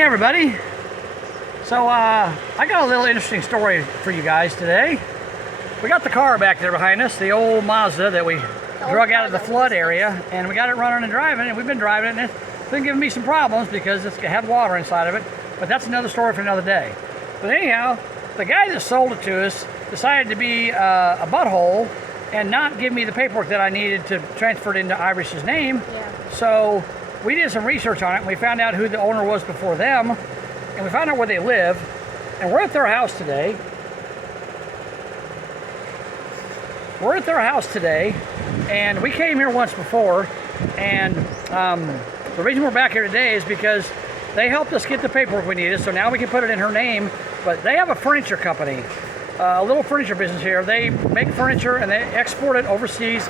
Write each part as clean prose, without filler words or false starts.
Hey everybody. So I got a little interesting story for you guys today. We got the car back there behind us, the old Mazda that we drug out of the flood area, and we got it running and driving, and we've been driving it, and it's been giving me some problems because it's had water inside of it, but that's another story for another day. But anyhow, the guy that sold it to us decided to be a butthole and not give me the paperwork that I needed to transfer it into Irish's name. Yeah. So we did some research on it, and we found out who the owner was before them, and we found out where they live, and we're at their house today. We're at their house today, and we came here once before, and the reason we're back here today is because they helped us get the paperwork we needed, so now we can put it in her name. But they have a furniture company, a little furniture business here. They make furniture and they export it overseas.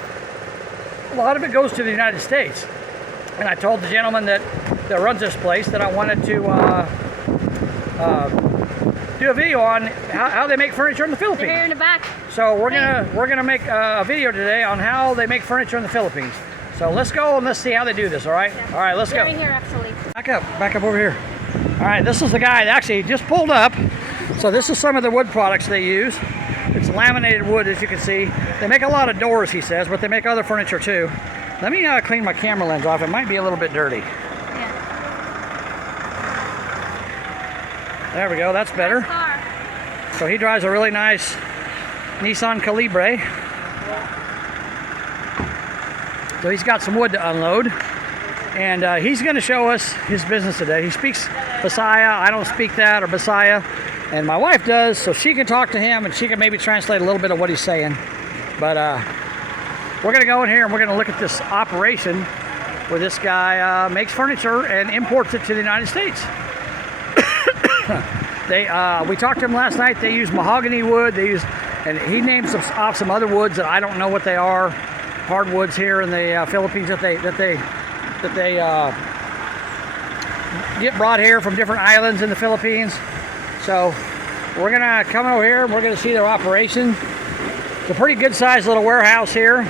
A lot of it goes to the United States. And I told the gentleman that runs this place that I wanted to do a video on how they make furniture in the Philippines. They're here in the back. So we're gonna make a video today on how they make furniture in the Philippines. So let's go and let's see how they do this. All right. Yeah. All right. Let's They're go. in here actually. Back up over here. All right. This is the guy that actually just pulled up. So this is some of the wood products they use. It's laminated wood, as you can see. They make a lot of doors, he says, but they make other furniture too. Let me clean my camera lens off. It might be a little bit dirty. Yeah. There we go. That's better. Car. So he drives a really nice Nissan Calibre. So he's got some wood to unload. And he's going to show us his business today. He speaks Bisaya. I don't speak that, or Bisaya. And my wife does, so she can talk to him and she can maybe translate a little bit of what he's saying. But we're going to go in here and we're going to look at this operation where this guy makes furniture and imports it to the United States. We talked to him last night. They use mahogany wood. And he names off some other woods that I don't know what they are. Hardwoods here in the Philippines that they get brought here from different islands in the Philippines. So we're gonna come over here and we're gonna see their operation. It's a pretty good sized little warehouse here.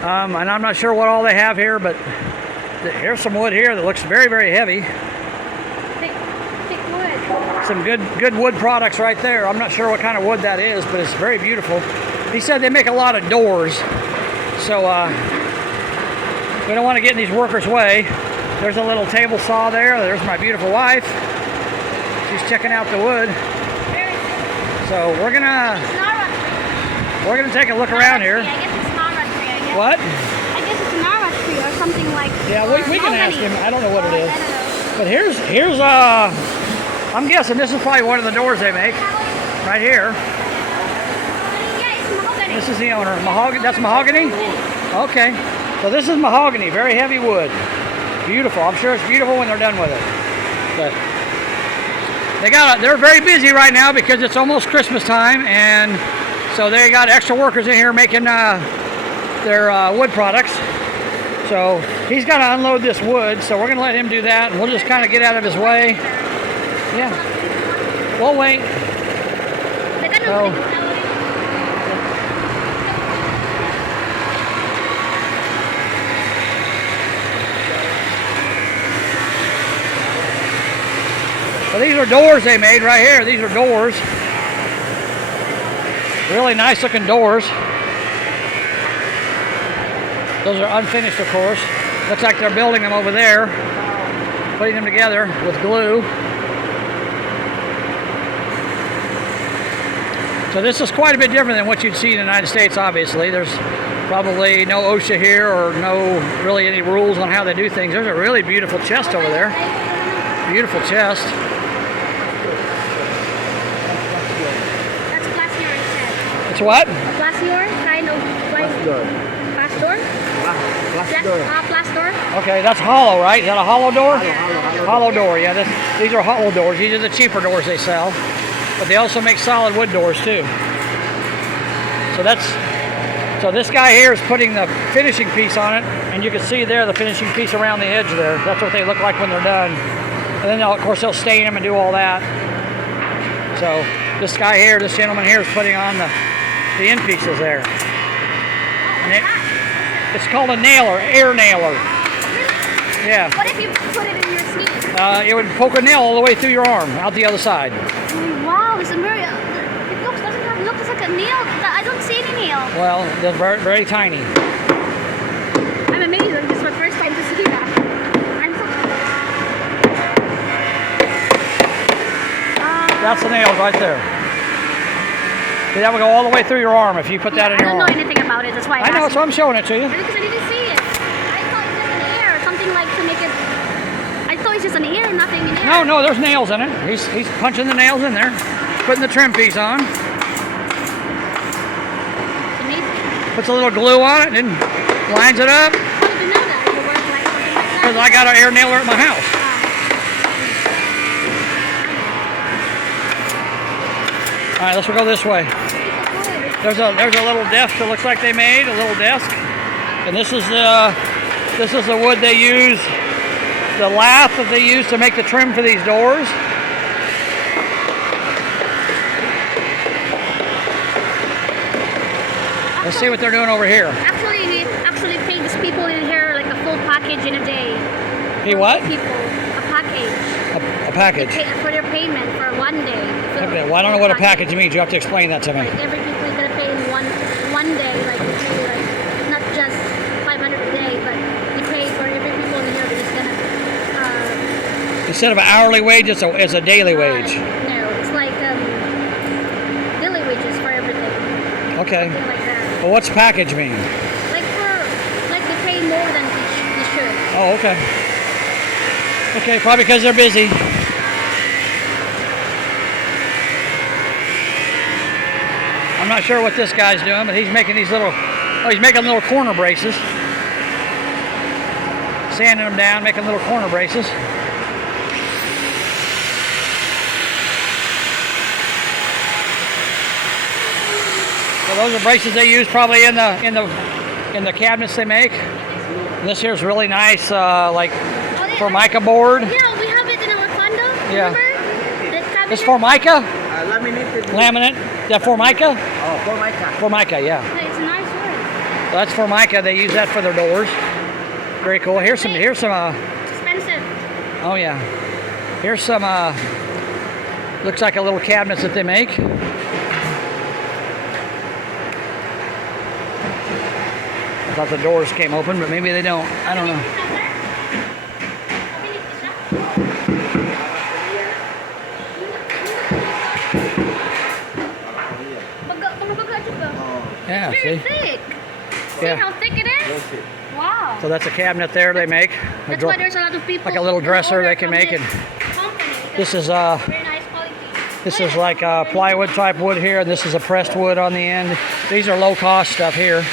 And I'm not sure what all they have here, but here's some wood here that looks very, very heavy. Thick wood. Some good wood products right there. I'm not sure what kind of wood that is, but it's very beautiful. He said they make a lot of doors, so we don't want to get in these workers' way. There's a little table saw there. There's my beautiful wife. She's checking out the wood. So we're gonna take a look around here. I guess it's Nara tree. I guess. What? I guess it's Nara tree or something like. Yeah, we can ask him. I don't know what it is. I don't know. But here's I'm guessing this is probably one of the doors they make. Right here. Yeah, it's mahogany. This is the owner. Mahogany. That's mahogany? Okay. So this is mahogany, very heavy wood. Beautiful. I'm sure it's beautiful when they're done with it. But they're very busy right now because it's almost Christmas time, and so they got extra workers in here making their wood products. So he's got to unload this wood, so we're going to let him do that, and we'll just kind of get out of his way. Yeah. We'll wait. So these are doors they made right here. These are doors. Really nice looking doors. Those are unfinished, of course. Looks like they're building them over there, putting them together with glue. So this is quite a bit different than what you'd see in the United States, obviously. There's probably no OSHA here or no really any rules on how they do things. There's a really beautiful chest over there. Beautiful chest. That's glassdoor instead. It's what? Glassdoor, kind of like glassdoor. Glassdoor. Okay, that's hollow, right? Is that a hollow door? Yeah. Hollow door, yeah. These are hollow doors. These are the cheaper doors they sell. But they also make solid wood doors too. So this guy here is putting the finishing piece on it, and you can see there the finishing piece around the edge there. That's what they look like when they're done. And then of course they'll stain them and do all that. So this guy here, this gentleman here is putting on the end pieces there. And it's called a nailer, air nailer. Yeah. What if you put it in your sleeve? It would poke a nail all the way through your arm, out the other side. Wow, it's a very. It looks like a nail. I don't see any nail. Well, they're very, very tiny. I'm amazed. This is my first time to see that. I'm so. That's the nails right there. See, that would go all the way through your arm if you put that in your I don't arm. know anything about it. That's why I know, so I'm showing it to you. Because I didn't see it. I thought it was an ear or something like to make it. I thought it's just an ear, nothing in there. No, there's nails in it. He's punching the nails in there, putting the trim piece on, It's amazing. puts a little glue on it, and then lines it up. How did you know that? It worked like something like that? Because I got an air nailer at my house. All right, let's go this way. There's a little desk that looks like they made, a little desk, and this is the wood they use, the lath that they use to make the trim for these doors. Let's see what they're doing over here. Actually pay these people in here like a full package in a day. Hey, what? People, a package. A package. For their payment for 1 day. Okay, well, I don't know what a package means. You have to explain that to me. Like every people is gonna pay in one day, like you pay like not just 500 a day, but you pay for every people in here. They're just gonna. Instead of an hourly wage, it's a daily wage. No, it's like daily wages for everything. Okay. Something like that. Well, what's package mean? Like they pay more than they should. Oh, okay. Okay, probably because they're busy. I'm not sure what this guy's doing, but he's making these he's making little corner braces. Sanding them down, making little corner braces. So those are braces they use probably in the cabinets they make. And this here's really nice, like Formica board. Yeah, we have it in our condo. Yeah. Remember? This Formica? Laminated. Laminate? That Formica? Oh, Formica. Formica, yeah. It's a nice wood. So that's Formica. They use that for their doors. Very cool. Here's some. Expensive. Oh yeah. Here's some. Looks like a little cabinets that they make. I thought the doors came open, but maybe they don't. I don't know. Yeah. Very See. thick. See Yeah. how thick it is? Wow. So that's a cabinet there they make. That's why there's a lot of people. Like a little who dresser order they can from make this it. company. This is Very nice quality. This is like plywood type wood here, and this is a pressed wood on the end. These are low cost stuff here,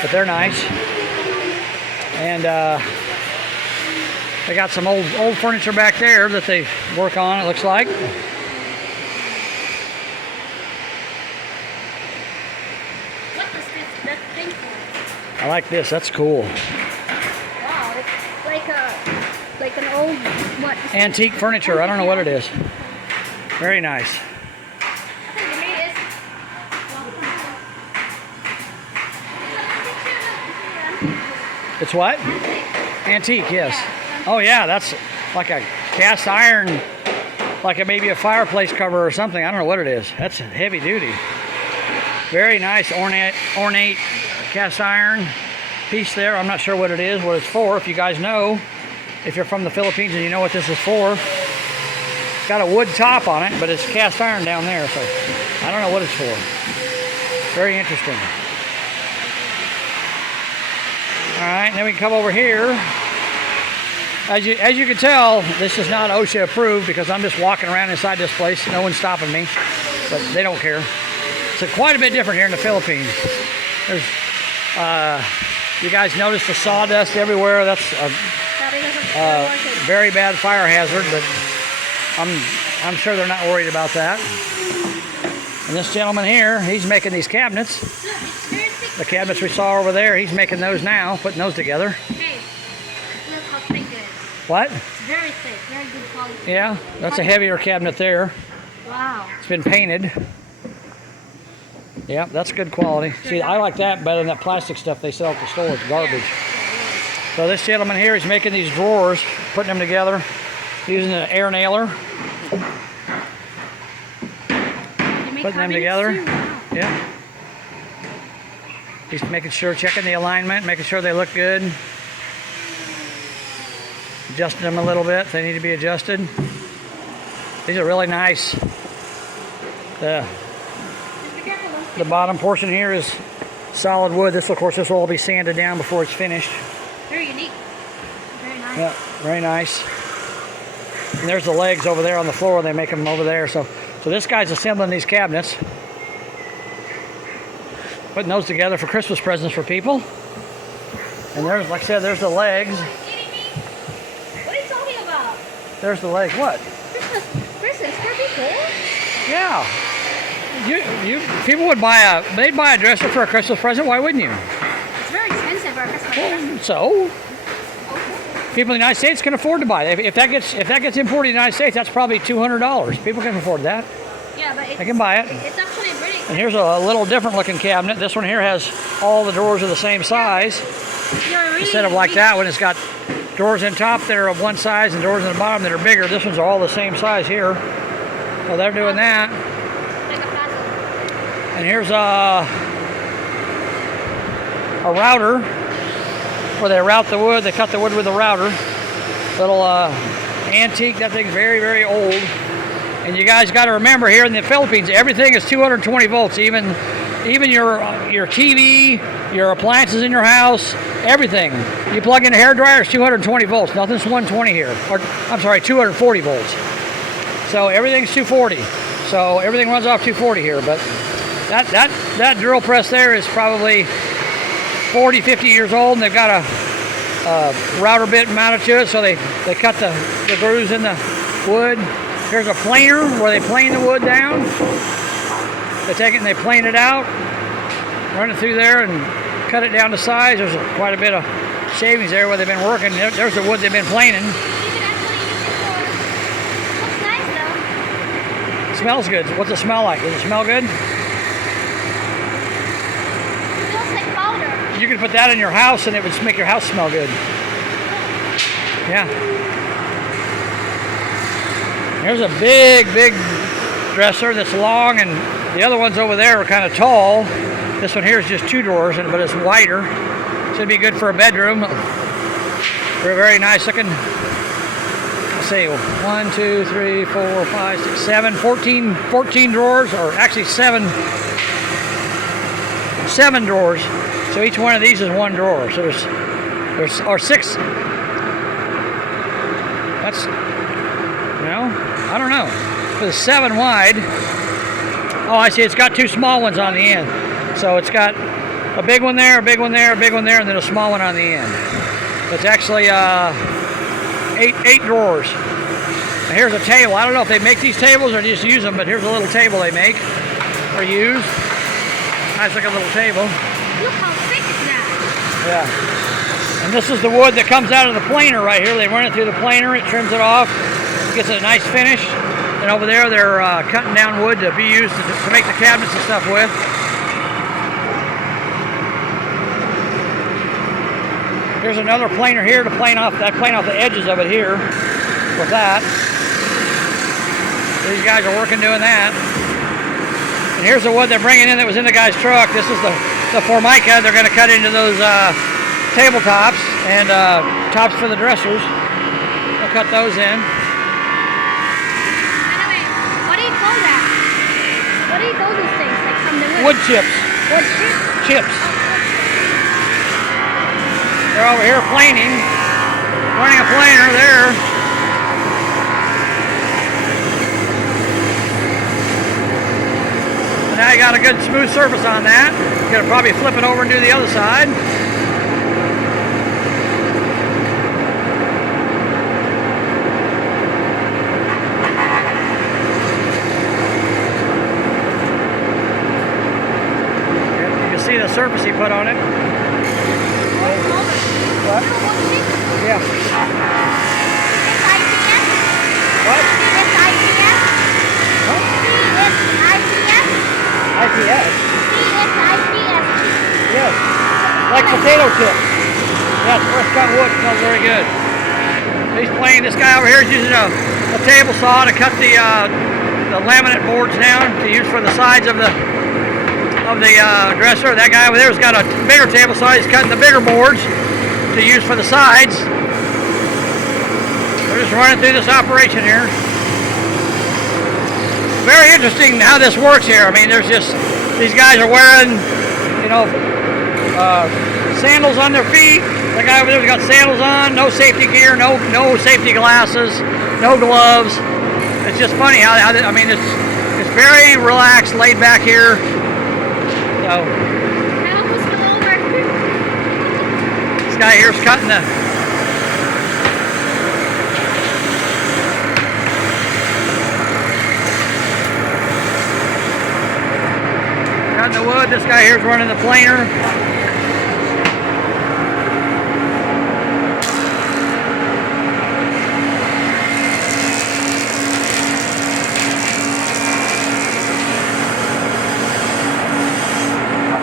but they're nice. And they got some old furniture back there that they work on, it looks like. What is this? That thing for? I like this, that's cool. Wow, it's like an old what? Antique furniture, I don't know what it is. Very nice. I think the meat is. It's what? Antique, yes. Oh yeah, that's like a cast iron, like maybe a fireplace cover or something. I don't know what it is. That's heavy duty. Very nice ornate cast iron piece there. I'm not sure what it is, what it's for. If you guys know, if you're from the Philippines and you know what this is for. It's got a wood top on it, but it's cast iron down there, so I don't know what it's for. Very interesting. All right, and then we can come over here. As you can tell, this is not OSHA approved because I'm just walking around inside this place. No one's stopping me, but they don't care. It's quite a bit different here in the Philippines. There's, you guys notice the sawdust everywhere. That's a very bad fire hazard, but I'm sure they're not worried about that. And this gentleman here, he's making these cabinets. The cabinets we saw over there, he's making those now, putting those together. Hey, look how thick it is. What? It's very thick, very good quality. Yeah, that's a heavier cabinet there. Wow. It's been painted. Yeah, that's good quality. See, I like that better than that plastic stuff they sell at the store. It's garbage. So this gentleman here is making these drawers, putting them together using an air nailer, putting them together. Yeah. He's making sure, checking the alignment, making sure they look good. Adjusting them a little bit. They need to be adjusted. These are really nice. The bottom portion here is solid wood. This, of course, this will all be sanded down before it's finished. Very unique. Very nice. Yeah, very nice. And there's the legs over there on the floor. They make them over there. So this guy's assembling these cabinets, putting those together for Christmas presents for people. And there's, like I said, there's the legs. What are you talking about? There's the legs. What? Christmas for people? Yeah. People would they'd buy a dresser for a Christmas present. Why wouldn't you? It's very expensive for a Christmas present. So people in the United States can afford to buy it. If that gets imported in the United States, that's probably $200. People can afford that. Yeah, but They can buy it. it's actually pretty. And here's a little different looking cabinet. This one here has all the drawers are the same size. Really Instead of like that one, it's got drawers in top that are of one size and drawers in the bottom that are bigger. This one's all the same size here. So they're doing that. Like a plastic. And here's a router where they route the wood. They cut the wood with a router. Little antique. That thing's very, very old. And you guys got to remember, here in the Philippines, everything is 220 volts. Even your TV, your appliances in your house, everything. You plug in a hairdryer, it's 220 volts. Nothing's 120 here. Or I'm sorry, 240 volts. So everything's 240. So everything runs off 240 here. But that drill press there is probably 40, 50 years old, and they've got a router bit mounted to it. So they cut the grooves in the wood. Here's a planer where they plane the wood down. They take it and they plane it out, run it through there and cut it down to size. There's quite a bit of shavings there where they've been working. There's the wood they've been planing. You can actually use it for. Looks nice though. It smells good. What's it smell like? Does it smell good? It feels like powder. You could put that in your house and it would make your house smell good. Yeah. Here's a big, big dresser that's long, and the other ones over there are kind of tall. This one here is just 2 drawers, but it's wider. Should be good for a bedroom. Very, very nice looking. Let's see, 1, 2, 3, 4, 5, 6, 7, 14 drawers, or actually 7 drawers. So each one of these is 1 drawer. So there's 6. That's, I don't know. It's 7 wide. Oh, I see. It's got 2 small ones on the end. So it's got a big one there, a big one there, a big one there, and then a small one on the end. It's actually 8 drawers. And here's a table. I don't know if they make these tables or just use them, but here's a little table they make or use. Nice looking little table. Look how thick is that. Yeah. And this is the wood that comes out of the planer right here. They run it through the planer, it trims it off, gets a nice finish. And over there, they're cutting down wood to be used to make the cabinets and stuff with. Here's another planer here to plane off the edges of it here with that. These guys are working doing that. And here's the wood they're bringing in that was in the guy's truck. This is the Formica. They're going to cut into those tabletops and tops for the dressers. They'll cut those in. What do you call that? What do you call these things? Like from the wood? Wood chips. Wood chips? Chips. They're over here planing, running a planer there. So now you got a good smooth surface on that. You're gonna probably flip it over and do the other side. You can see the surface he put on it. What? Yeah. CSIPS? What? CSIPS? Huh? CSIPS? IPS. CSIPS. Yes. Like potato chips. Yes. cut wood. It smells very good. He's playing. This guy over here is using a table saw to cut the laminate boards down to use for the sides of the dresser. That guy over there's got a bigger table saw. He's cutting the bigger boards to use for the sides. We're just running through this operation here. Very interesting how this works here. I mean, there's just these guys are wearing, you know, sandals on their feet. That guy over there's got sandals on, no safety gear, no safety glasses, no gloves. It's just funny how I mean, it's very relaxed, laid back here. So I almost fell over. this guy here's cutting the. Cutting the wood. This guy here's running the planer.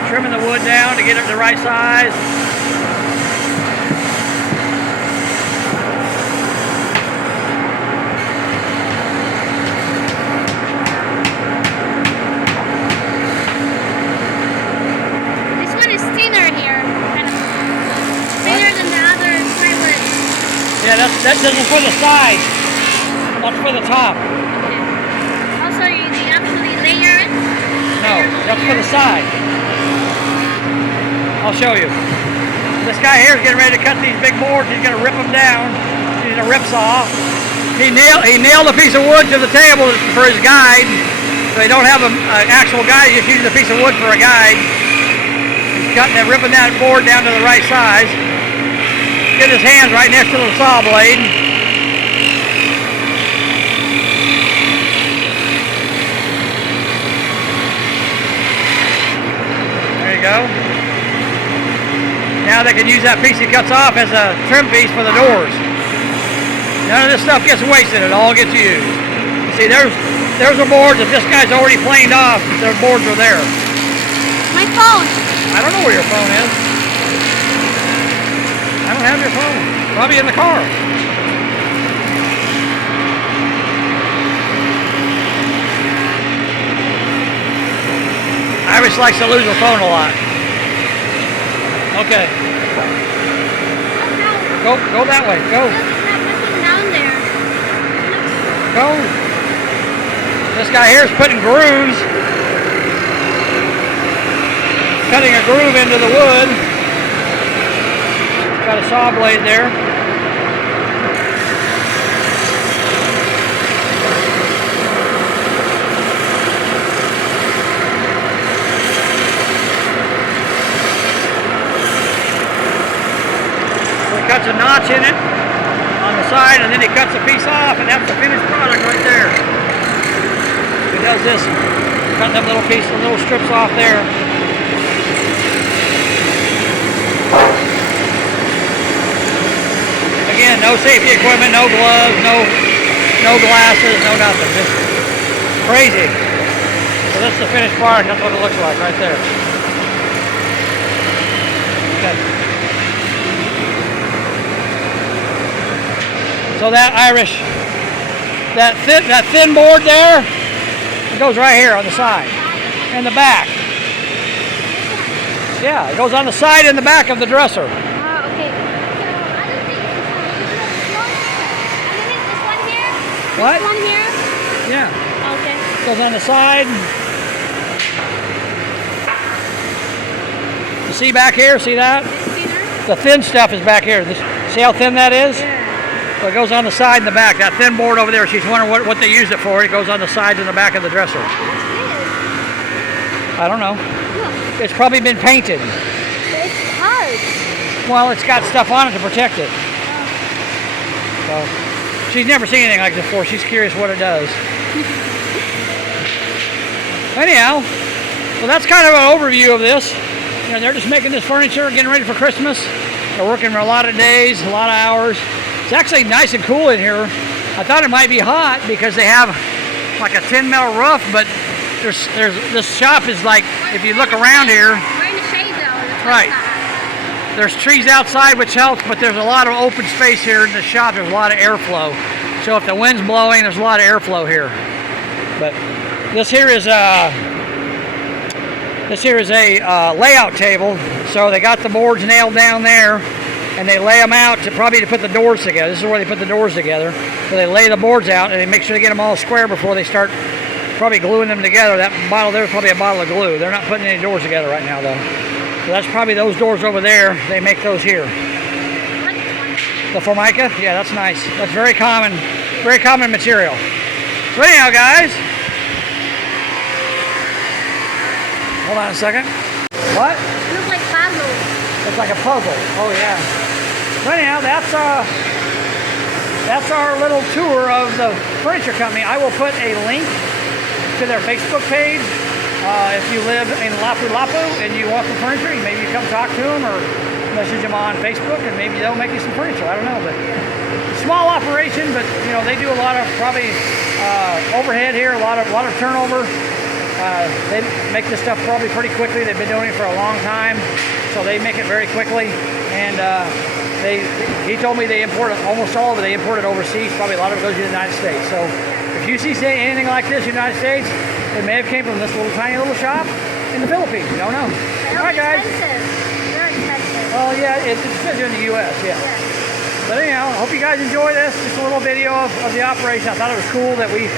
Trimming the wood down to get it the right size. This one is thinner here, kind of thinner than the other plywood. Yeah, that isn't for the sides. That's for the top. Okay. Also, you actually layer it. No, that's for the side. I'll show you. This guy here is getting ready to cut these big boards. He's going to rip them down. He's a rip saw. He nailed a piece of wood to the table for his guide. So they don't have an actual guide. He's just using a piece of wood for a guide. He's cutting and ripping that board down to the right size. Get his hands right next to the saw blade. There you go. Now they can use that piece he cuts off as a trim piece for the doors. None of this stuff gets wasted, it all gets used. See, there's a board that this guy's already planed off. Their boards are there. My phone. I don't know where your phone is. I don't have your phone. Probably in the car. Irish likes to lose her phone a lot. Okay. Go that way. Go. Nothing down there. Go. This guy here is putting grooves. Cutting a groove into the wood. Got a saw blade there. Cuts a notch in it on the side, and then he cuts a piece off, and that's the finished product right there. He does this, cut them little strips off there. Again, no safety equipment, no gloves, no glasses, no nothing. Just crazy. So this is the finished product. That's what it looks like right there. Okay. So that Irish, that thin board there, it goes right here on the side and the back. Yeah, it goes on the side and the back of the dresser. Oh, okay. So other things, underneath this one here. What? This one here. Yeah. Okay. Goes on the side. You see back here? See that? This thinner. The thin stuff is back here. See how thin that is? Yeah. So it goes on the side and the back. That thin board over there, she's wondering what they use it for. It goes on the sides and the back of the dresser. What's I don't know. this? Look, It's probably been painted. it's hard. Well, it's got stuff on it to protect it. So she's never seen anything like this before. She's curious what it does. Anyhow, well, that's kind of an overview of this. You know, they're just making this furniture, getting ready for Christmas. They're working for a lot of days, a lot of hours. It's actually nice and cool in here. I thought it might be hot because they have like a 10 mil roof, but this shop is like, if you look around here, We're in the shade though. It's Right. not hot. There's trees outside, which helps, but there's a lot of open space here in the shop. There's a lot of airflow. So if the wind's blowing, there's a lot of airflow here. But this here is a layout table. So they got the boards nailed down there, and they lay them out to probably to put the doors together. This is where they put the doors together. So they lay the boards out, and they make sure they get them all square before they start probably gluing them together. That bottle there's probably a bottle of glue. They're not putting any doors together right now, though. So that's probably those doors over there. They make those here. The Formica? Yeah, that's nice. That's very common material. So anyhow, guys. Hold on a second. What? It looks like puzzle. It's like a puzzle. Oh yeah. So anyhow, that's our little tour of the furniture company. I will put a link to their Facebook page. If you live in Lapu-Lapu and you want some furniture, maybe you come talk to them or message them on Facebook, and maybe they'll make you some furniture. I don't know, but small operation, but you know they do a lot of probably overhead here, a lot of turnover. They make this stuff probably pretty quickly. They've been doing it for a long time, so they make it very quickly. And he told me they import almost all of it. They import it overseas. Probably a lot of it goes to the United States. So if you see anything like this in the United States, it may have came from this tiny little shop in the Philippines. You don't know. All right, guys. Very expensive. Well, yeah, it's expensive in the U.S. Yeah. But anyhow, I hope you guys enjoy this. Just a little video of the operation. I thought it was cool that we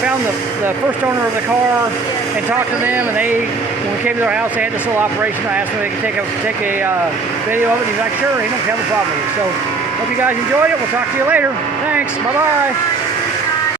found the first owner of the car and talked to them. And when we came to their house, they had this little operation. I asked them if they could take a video of it. He's like, sure. He don't have a problem with it. So hope you guys enjoyed it. We'll talk to you later. Thanks. Bye-bye.